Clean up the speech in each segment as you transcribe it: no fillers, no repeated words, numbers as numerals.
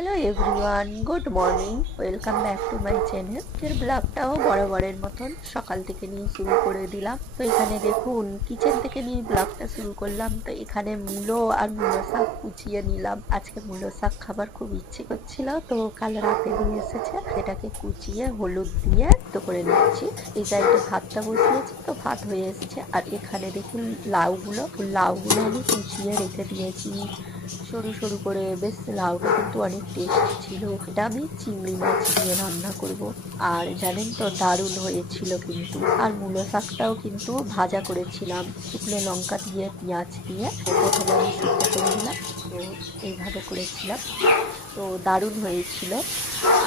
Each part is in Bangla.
Hello everyone, good morning, welcome back to my channel. এর ব্লগটাও বরাবরের মতন সকাল থেকে নিয়ে শুরু করে দিলাম। তো এখানে দেখুন কিচেন থেকে নিয়ে ব্লগটা শুরু করলাম। তো এখানে মূলো আর মূলো শাক কুচিয়ে নিলাম। আজকে মূলো শাক খাবার খুব ইচ্ছে করছিল, তো কাল রাতে নিয়ে এসেছে, সেটাকে কুচিয়ে হলুদ দিয়ে তো করে নিচ্ছি। এই সাইডে ভাতটা বসিয়েছি, তো ভাত হয়ে এসেছে। আর এখানে দেখুন লাউগুলো আমি কুচিয়ে রেখে দিয়েছি সরু সরু করে। বেশ লাউটা কিন্তু অনেক টেস্টি ছিল। এটা আমি চিংড়ি মাছ দিয়ে রান্না করব। আর জানেন তো দারুণ হয়েছিল কিন্তু। আর মূলো শাকটাও কিন্তু ভাজা করেছিলাম শুকনো লঙ্কা দিয়ে, পেঁয়াজ দিয়ে। প্রথমে আমি সিদ্ধ করে নিলাম, তো এইভাবে করেছিলাম, তো দারুণ হয়েছিল।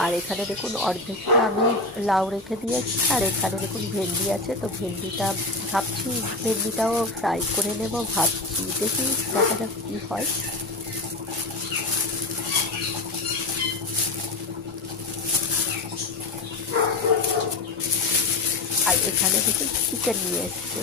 আর এখানে দেখুন অর্ধেকটা আমি লাউ রেখে দিয়েছি। আর এখানে দেখুন ভেন্ডি আছে, তো ভেন্ডিটা ভাবছি ভেন্ডিটাও ফ্রাই করে নেব ভাবছি। দেখি দেখা যাক কি হয়। আর এখানে দেখুন চিকেন নিয়ে এসছে।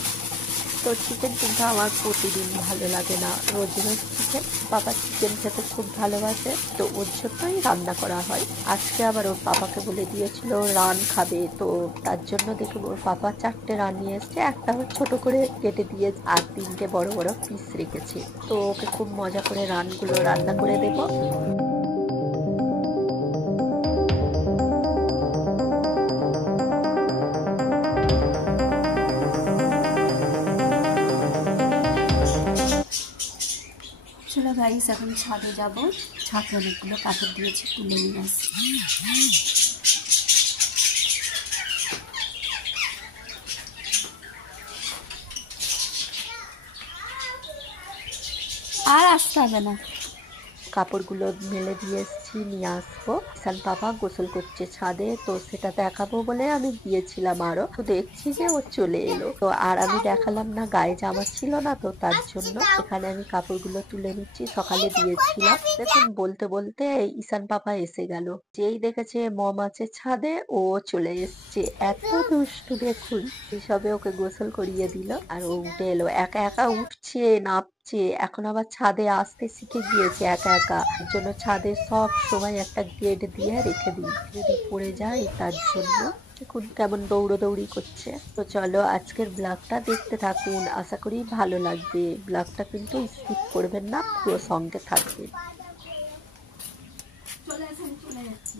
তো চিকেন কিন্তু আমার প্রতিদিন ভালো লাগে না, রোজ রোজ চিকেন। বাবা চিকেন খেতে খুব ভালোবাসে, তো ওর জন্যই রান্না করা হয়। আজকে আবার ওর পাপাকে বলে দিয়েছিল রান খাবে, তো তার জন্য দেখুন ওর পাপা 4টে রান নিয়ে এসছে। একটা ছোট করে কেটে দিয়ে আর 3টে বড় বড় পিস রেখেছে। তো ওকে খুব মজা করে রানগুলো রান্না করে দেবো। চলো গাইস, এখন ছাদে যাব। ছাদে অনেকগুলো কাপড় দিয়েছি, তুলে নিয়ে আসি। আর আসতে হবে না। কাপড়গুলো মেলে দিয়ে এসেছি, নিয়ে আসবো। ঈশান পাপা গোসল করছে ছাদে, তো সেটা দেখাবো বলে আমি গিয়েছিলাম। আরো তো দেখছি যে ও চলে এলো, তো আর আমি দেখালাম না, গায়ে জামা ছিল না, তো তার জন্য এখানে আমি কাপড়গুলো তুলে নিচ্ছি। সকালে দিয়েছিলাম। দেখুন বলতে বলতে ঈশান পাপা এসে গেল। যেই দেখেছে মম আছে ছাদে, ও চলে এসছে। এত দুষ্টু দেখুন। এইসবে ওকে গোসল করিয়ে দিল, আর ও উঠে এলো। একা একা উঠছে, নামছে। এখন আবার ছাদে আসতে শিখে গিয়েছে একা একা। এর জন্য ছাদে সব সময় একটা গেট দিয়ে রেখে দিই, যদি পড়ে যায় তার জন্য। দেখুন কেমন দৌড়োদৌড়ি করছে। তো চলো আজকের ব্লগটা দেখতে থাকুন, আশা করি ভালো লাগবে। ব্লগটা কিন্তু স্কিপ করবেন না, পুরো সঙ্গে থাকবেন। চলে যাচ্ছি।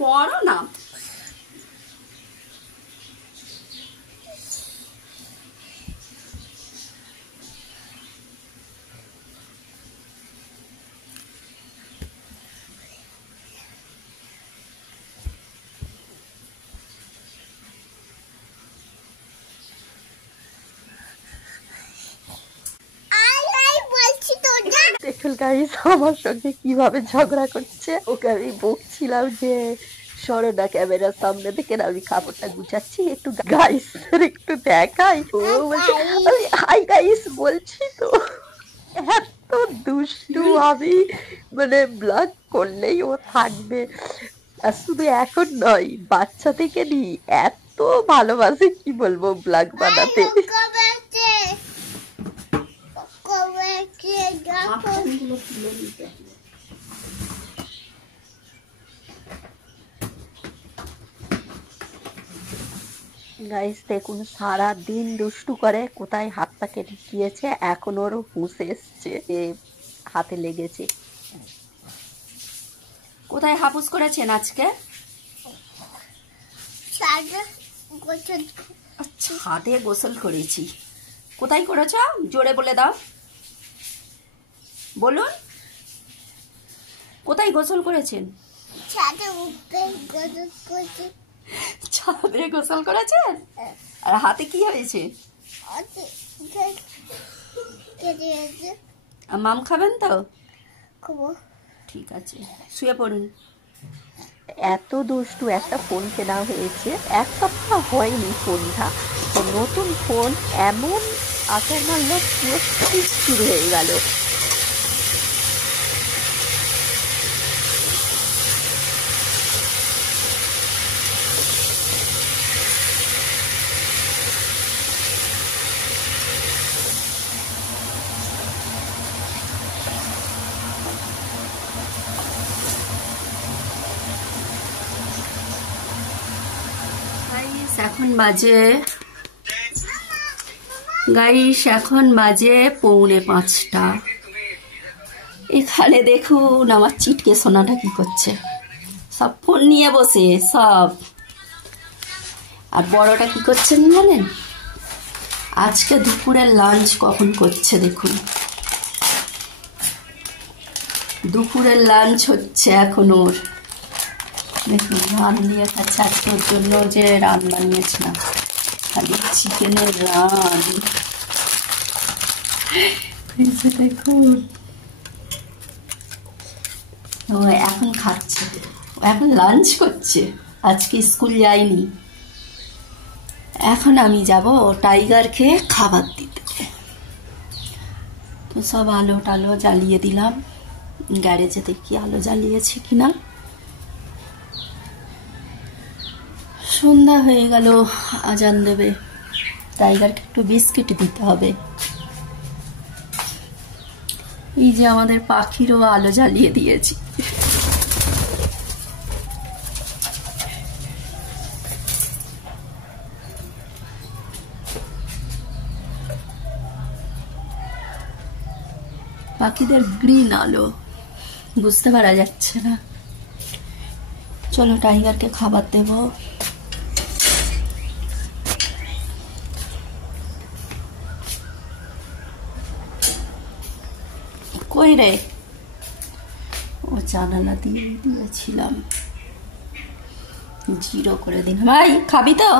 পড়ো না। দেখুন গাইস আমার সঙ্গে কিভাবে ঝগড়া করছে। ওকে আমি বকছিলাম যে সরো না ক্যামেরার সামনে থেকে, আমি কাপড়টা গুছাচ্ছি, একটু গাইস একটু দেখাই। ও বলছে আমি হাই গাইস বলছি তো। এত দুষ্টু আমি, মানে ব্লগ করলেই ও থাকবে। আর শুধু এখন নয়, বাচ্চা থেকে নি এত ভালোবাসে, কি বলবো ব্লগ বানাতে। গাইস দেখুন সারা দিন দুষ্টু করে, কোথায় হাতটা কেটে গিয়েছে, এখন ওর হুঁশ এসছে, হাতে লেগেছে। কোথায় হাপুস করেছেন আজকে? ছাদে গোসল করেছি। কোথায় করেছ জোরে বলে দাও, বলুন কোথায় গোসল করেছেন? ছাদে গোসল করেছেন? আর হাতে কি হয়েছে? মাম খাবেন তো? ঠিক আছে, শুয়ে পড়ুন। এত দুষ্টু, একটা ফোন কেনা হয়েছে, 1 সপ্তাহ হয়নি ফোনটা, তো নতুন ফোন এমন আচার মারলো, পুরো স্থির হয়ে গেল। এখন বাজে 4:45। এখানে দেখুন আমার চিটকে সোনাটা কি করছে, সব ফোন নিয়ে বসে সব। আর বড়টা কি করছেন জানেন? আজকে দুপুরের লাঞ্চ কখন করছে দেখুন। দুপুরের লাঞ্চ হচ্ছে এখন ওর। দেখুন রান দিয়ে খাচ্ছে, আজকের জন্য যে রান বানিয়েছিলাম, খালি চিকেনের রান। দেখুন ও এখন খাচ্ছে, এখন লাঞ্চ করছে, আজকে স্কুল যায়নি। এখন আমি যাব টাইগারকে খাবার দিতে। তো সব আলো টালো জ্বালিয়ে দিলাম, গ্যারেজে দেখি আলো জ্বালিয়েছে কিনা। সন্ধ্যা হয়ে গেল, আজান দেবে। টাইগারকে একটু বিস্কিট দিতে হবে। এই যে আমাদের পাখিরও আলো জ্বালিয়ে দিয়েছি। পাখিদের গ্রিন আলো, বুঝতে পারা যাচ্ছে না। চলো টাইগারকে খাবার দেব। কই রে? ও জানালা দিয়ে দিয়েছিলাম, জিরো করে দিন। ভাই খাবি তো?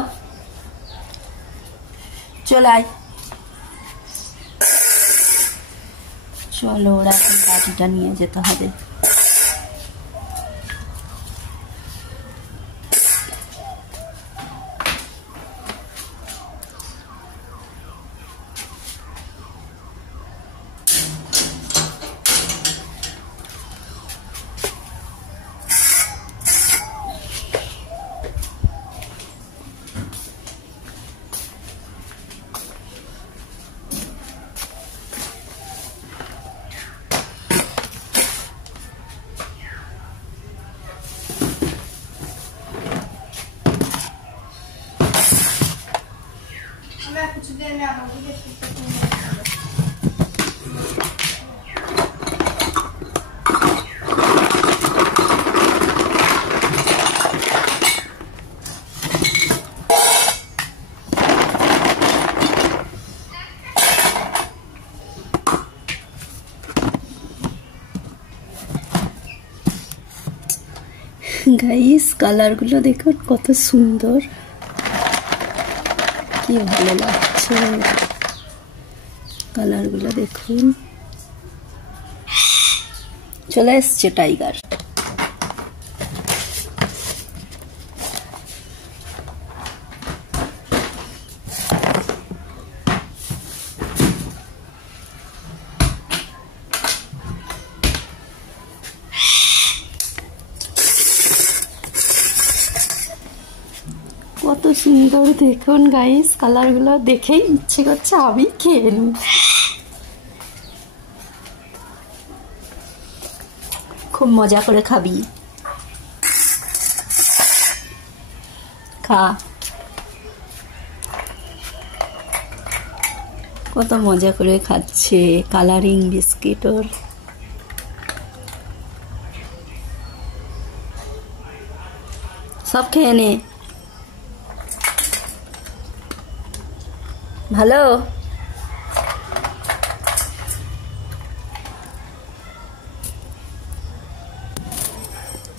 চলাই চলো, ওরা এখন বাটিটা নিয়ে যেতে হবে। গাইস কালারগুলো দেখুন কত সুন্দর, কি ভালো লাগছে কালারগুলো দেখুন। চলে এসছে টাইগার। কত সুন্দর দেখুন গাইস, কালারগুলো দেখেই ইচ্ছে করছে আমি খেয়ে নিই। খুব মজা করে খাবি, খা। কত মজা করে খাচ্ছে, কালারিং বিস্কিট ওর। সব খেয়ে নে। ভালো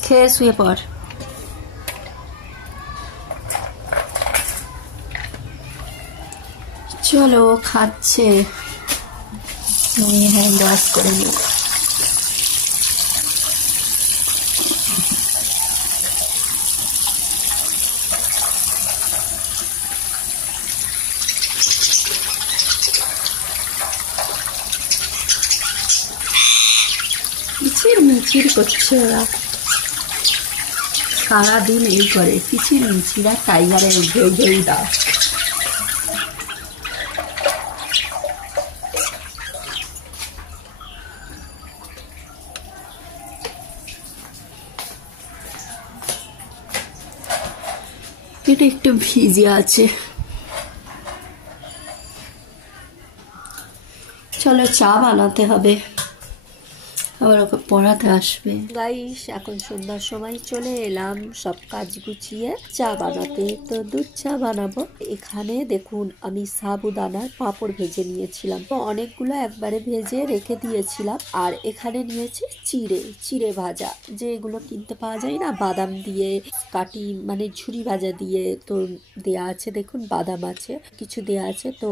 খেয়ে শুয়ে পড়। চলো খাচ্ছে, তুমি হ্যান্ড ওয়াশ করে নিও। কিচির মিচির করছে ওরা, সারাদিন এই করে কিচির মিচির, আর টাইগারের ঘেউ দাও। এটা একটু ভিজে আছে। চলো চা বানাতে হবে, আবার ওকে পড়াতে আসবে। গাইস এখন সন্ধ্যার সময় চলে এলাম সব কাজ গুছিয়ে চা বানাতে। তো দুধ চা বানাবো। এখানে দেখুন আমি সাবুদানার পাঁপড় ভেজে নিয়েছিলাম, তো অনেকগুলো একবারে ভেজে রেখে দিয়েছিলাম। আর এখানে নিয়েছি চিড়ে ভাজা, যেগুলো কিনতে পাওয়া যায় না, বাদাম দিয়ে কাটি, মানে ঝুরি ভাজা দিয়ে তো দেয়া আছে। দেখুন বাদাম আছে, কিছু দেয়া আছে, তো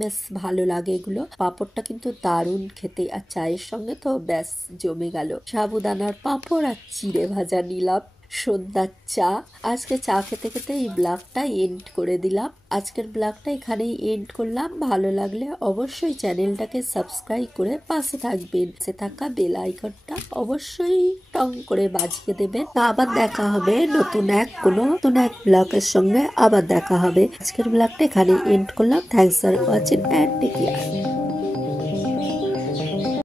বেশ ভালো লাগে এগুলো। পাঁপড়টা কিন্তু দারুণ খেতে, আর চায়ের সঙ্গে তো ব্যাস জমে গেল। সাবুদানার পাঁপড় আর চিড়ে ভাজা নিলাম, সন্ধ্যার চা। আজকে চা খেতে খেতে এই ব্লগটা এন্ড করে দিলাম। আজকের ব্লগটা এখানেই এন্ড করলাম। ভালো লাগলে অবশ্যই চ্যানেলটাকে সাবস্ক্রাইব করে পাশে থাকবেন, পাশে থাকা বেল আইকনটা অবশ্যই টং করে বাজিয়ে দেবেন। আবার দেখা হবে নতুন এক ব্লগের সঙ্গে, আবার দেখা হবে। আজকের ব্লগটা এখানে এন্ড করলাম। Thanks for watching and take care.